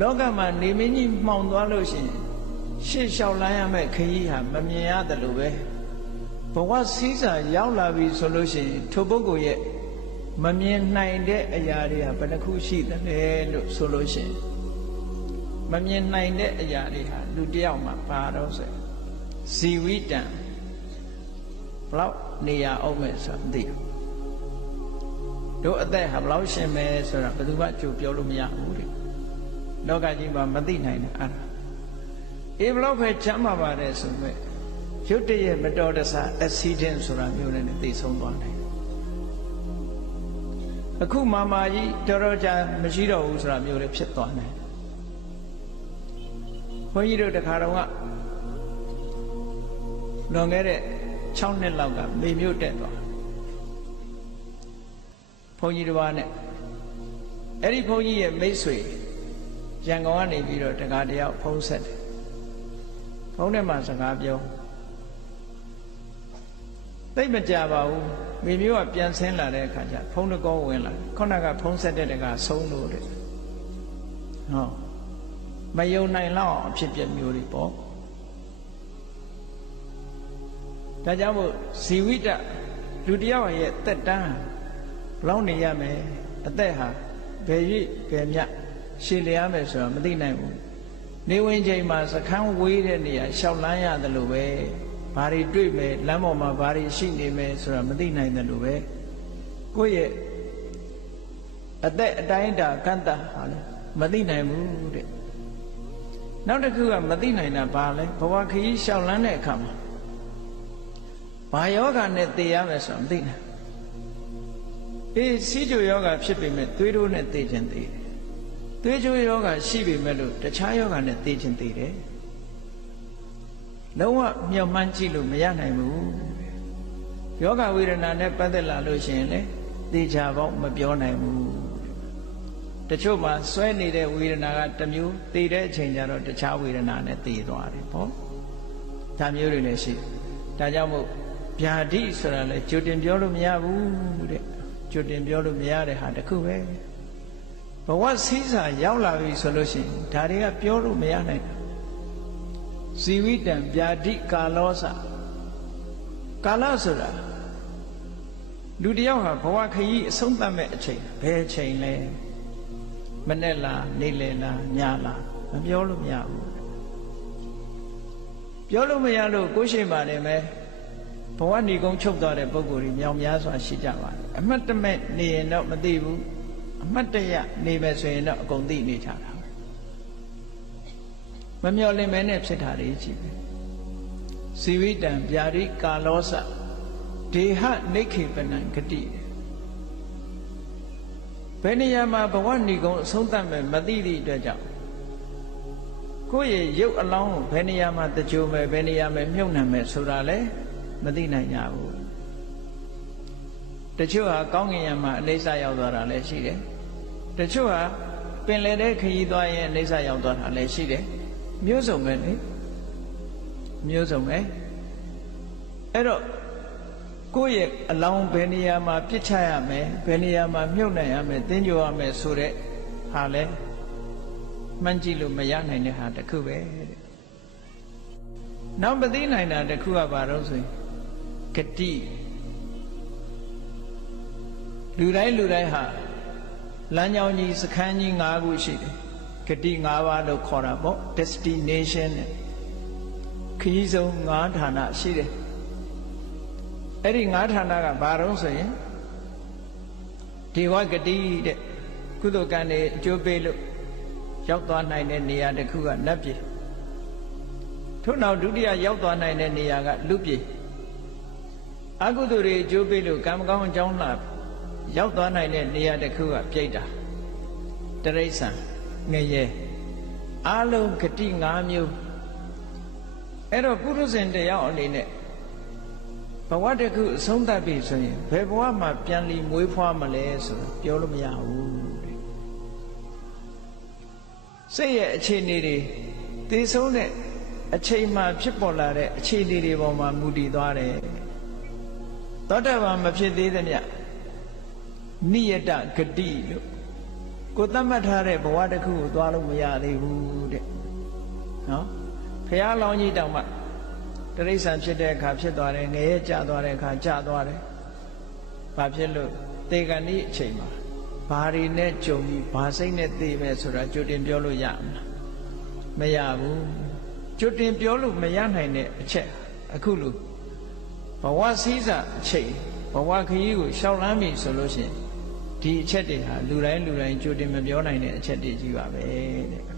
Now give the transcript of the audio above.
လောကမှာနေမင်းကြီးမှောင်သွားလို့ရှိရင်ရှေ့လျှောက်လန်းရမယ့်ခရီးဟာမမြင်ရတယ်လို့ပဲဘဝစည်းစာရောက်လာပြီဆိုလို့ရှိရင်ထိုပုဂ္ဂိုလ်ရဲ့မမြင်နိုင်တဲ့အရာတွေဟာဘယ်နှခုရှိသလဲလို့ဆိုလို့ရှိရင်မမြင်နိုင်တဲ့အရာတွေဟာလူတစ်ယောက်မှာပါတော့ဆိုဇီဝိတံဘလောက်နေရအောင်မဲ့ဆိုတာမသိဘူးတို့အသက်ဟာဘလောက်ရှင်မဲဆိုတာဘယ်သူမှကြိုပြောလို့မရဘူးတဲ့ လောကကြီးမှာမသိနိုင်တဲ့အဲ့ဒါအေးဘလောက်ပဲချမ်းသာပါတယ်ဆိုမဲ့ရုတ်တရက်မတော်တဆ accident ဆိုတာမျိုးနဲ့သိဆုံးသွားတယ်အခုမာမာကြီးတော်တော်ကြာမရှိတော့ဘူးဆိုတာမျိုးလည်းဖြစ်သွားတယ်ဘုန်းကြီးတို့တခါတော့ကလွန်ခဲ့တဲ့6နှစ်လောက်ကမေမြို့တက်သွားဘုန်းကြီးတစ်ပါးနဲ့အဲ့ဒီဘုန်းကြီးရဲ့မိတ်ဆွေ ရန်ကုန်ကနေပြီးတော့တခါတယောက်ဖုံးဆက်တယ်ဖုံးထဲမှာစကားပြောသိမကြပါဘူးမိမျိုးကပြန်ဆင်းလာတဲ့အခါကျဖုံးတကောဝင်လာခုနကဖုံးဆက်တဲ့တကဆုံးလို့တဲ့ဟောမယုံနိုင်လောက်အဖြစ်ပြမျိုးတွေပေါ့ဒါကြောင့်မို့ဇီဝိတလူတယောက်ရဲ့တက်တန်းဘလောက်နေရမယ်အသက်ဟာဘယ်၍ဘယ်မြ ရှည်လျားမယ်ဆိုတာမသိနိုင်ဘူးနေဝင်ချိန်မှာစခန်းဝေးတဲ့နေရာရှောက်လန်းရတယ်လို့ပဲဘာတွေတွေ့မယ်လမ်းပေါ်မှာဘာတွေရှိနေမယ်ဆိုတာမသိနိုင်တယ်လို့ပဲကိုယ့်ရဲ့အသက်အတိုင်းအတာကန့်တဟာလေမသိနိုင်ဘူးတဲ့နောက်တစ်ခုကမသိနိုင်တာဘာလဲဘဝခရီးရှောက်လန်းတဲ့အခါမှာဘာယောဂနဲ့သိရမယ်ဆိုတာမသိနိုင်အေးစီးကြိုယောဂဖြစ်ပေမဲ့သွေးတိုးနဲ့သိခြင်းသိတယ် သွေးကြိုယောဂရှိပေမဲ့လို့တခြားယောဂနဲ့သိခြင်းသိတယ်လုံးဝမျှော်မှန်းကြည့်လို့မရနိုင်ဘူးယောဂဝေဒနာနဲ့ပတ်သက်လာလို့ရှိရင်လေသိချာပေါက်မပြောနိုင်ဘူးတချို့မှာဆွဲနေတဲ့ဝေဒနာကတစ်မျိုးသိတဲ့အချိန်ကျတော့တခြားဝေဒနာနဲ့သိသွားတယ်ပေါ့ဒါမျိုးတွေလည်းရှိဒါကြောင့်မို့ဗျာဒိဆိုတာလေကြိုတင်ပြောလို့မရဘူးတဲ့ကြိုတင်ပြောလို့မရတဲ့ဟာတခုပဲ ဘဝစည်းစာရောက်လာပြီဆိုလို့ရှိရင်ဒါတွေကပြောလို့မရနိုင်ဘူးဇီဝိတံဗျာဒိကာလောစကာလဆိုတာလူတယောက်ဟာဘဝခရီးအဆုံးသတ်မဲ့အချိန်ဘယ်အချိန်လဲမနဲ့လားနေ့လယ်လားညလားမပြောလို့မရဘူးပြောလို့မရလို့ကိုယ်ရှိမှနေမယ်ဘဝဏီကုန်းချုပ်သွားတဲ့ပုံကိုယ်ကြီးမြောင်များစွာရှိကြပါတယ်အမှတ်တမဲ့နေရင်တော့မသိဘူး အမှတ်တရနေမယ်ဆိုရင်တော့အကုန်သိနေကြတာမမျော်လင့်မဲနဲ့ဖြစ်တာတွေကြီးပဲဇီဝိတံဗျာရိကာလောစဒေဟနိခေပနံဂတိဘယ်နေရာမှာဘဝဏီကုံအဆုံးသတ်မယ်မသိသည့်အတွက်ကြောင့်ကိုယ့်ရဲ့ရုပ်အလောင်းကိုဘယ်နေရာမှာတကြိုမယ်ဘယ်နေရာမှာမြုပ်နှံမယ်ဆိုတာလဲမသိနိုင်ကြဘူး တချို့ဟာကောင်းကင်ယံမှာအိဋ္ဌရောက်သွားတာလည်းရှိတယ်တချို့ဟာပင်လယ်ထဲခရီးသွားရင်အိဋ္ဌရောက်သွားတာလည်းရှိတယ်မျိုးစုံပဲလေမျိုးစုံပဲအဲ့တော့ကိုယ့်ရဲ့အလောင်းဘယ်နေရာမှာပြစ်ချရမယ်ဘယ်နေရာမှာမြုပ်နိုင်ရမယ်တင်းကြိုရမယ်ဆိုတဲ့ဟာလဲမှန်းကြည့်လို့မရနိုင်တဲ့ဟာတစ်ခုပဲတဲ့နောက်မသိနိုင်တာတစ်ခုကဘာလို့ဆိုရင်ဂတိ လူတိုင်းလူတိုင်းဟာလမ်းကြောင်းကြီးစခန်းကြီး၅ခုရှိတယ်ဂတိ၅ပါးလို့ခေါ်တာပေါ့ destination နဲ့ခရီးဆုံး၅ဌာနရှိတယ်အဲ့ဒီ၅ဌာနကဘာတော့ဆိုရင်ဒီဝဂတိတဲ့ကုသိုလ်ကံတွေအကျိုးပေးလို့ရောက်သွားနိုင်တဲ့နေရာတစ်ခုကနတ်ပြည်ထို့နောက်ဒုတိယရောက်သွားနိုင်တဲ့နေရာကလူပြည်အကုသိုလ်တွေအကျိုးပေးလို့ကံမကောင်းအကြောင်းလာ ရောက်သွားနိုင်တဲ့နေရာတစ်ခုကပြိတ္တာတရိษံငရဲအလုံးဂတိ၅မျိုးအဲ့တော့ပုရုဇဉ်တယောက်အနေနဲ့ဘဝတစ်ခုအဆုံးသတ်ပြီဆိုရင်ဘယ်ဘဝမှာပြန်လီမွေးဖွားမလဲဆိုတော့ပြောလို့မရဘူးတဲ့စိတ်ရဲ့အခြေအနေတွေသိဆုံးတဲ့အချိန်မှဖြစ်ပေါ်လာတဲ့အခြေအနေတွေပေါ်မှာမူတည်သွားတယ်သောတာပန်မဖြစ်သေးသမျှ နိယတဂတိလို့ကိုသတ်မှတ်ထားတဲ့ဘဝတစ်ခုကိုသွားလို့မရသေးဘူးတဲ့နော်ဖះလောင်းကြီးတောင်မှတရိษံဖြစ်တဲ့အခါဖြစ်သွားတယ်ငရဲကျသွားတဲ့အခါကျသွားတယ်ဘာဖြစ်လို့တေကန်ဒီအချိန်မှာဘာတွေနဲ့ကြုံပြီးဘာစိတ်နဲ့သိပဲဆိုတာကြိုတင်ပြောလို့ရမလားမရဘူးကြိုတင်ပြောလို့မရနိုင်တဲ့အချက်အခုလို့ဘဝစည်းစာအချိန်ဘဝခရီးကိုရှောက်လန်းပြီဆိုလို့ရှိရင် ဒီအချက်တွေဟာလူတိုင်းလူတိုင်းကြိုတင်မပြောနိုင်တဲ့အချက်တွေကြီးပါပဲတဲ့